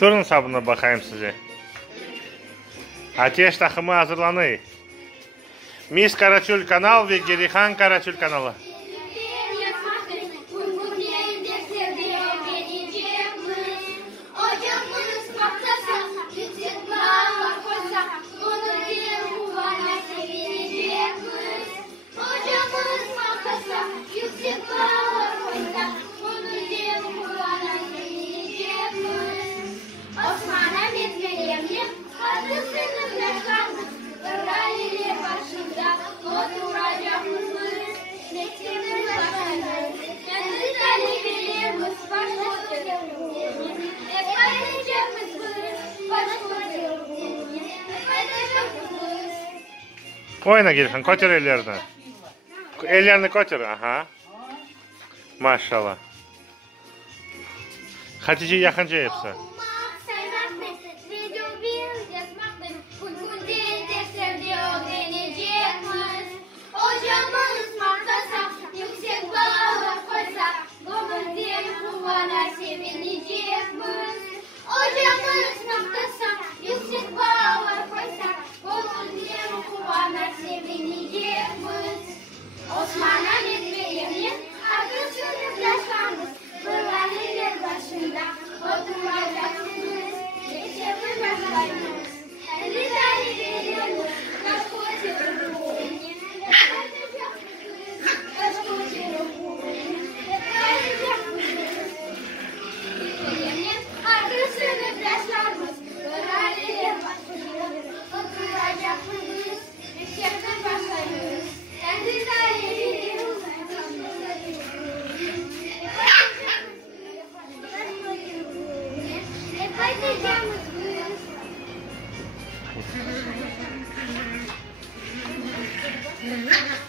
Durun sabuna bakayım size. Ateş takımı hazırlanıyor. Mis Karaçöl kanal ve Gerihan Karaçöl kanalı. Oyna Gerihan, koçur ellerini. Ellerini koçur, aha. Maşallah. Hatice yakınca yapsa. Thank you.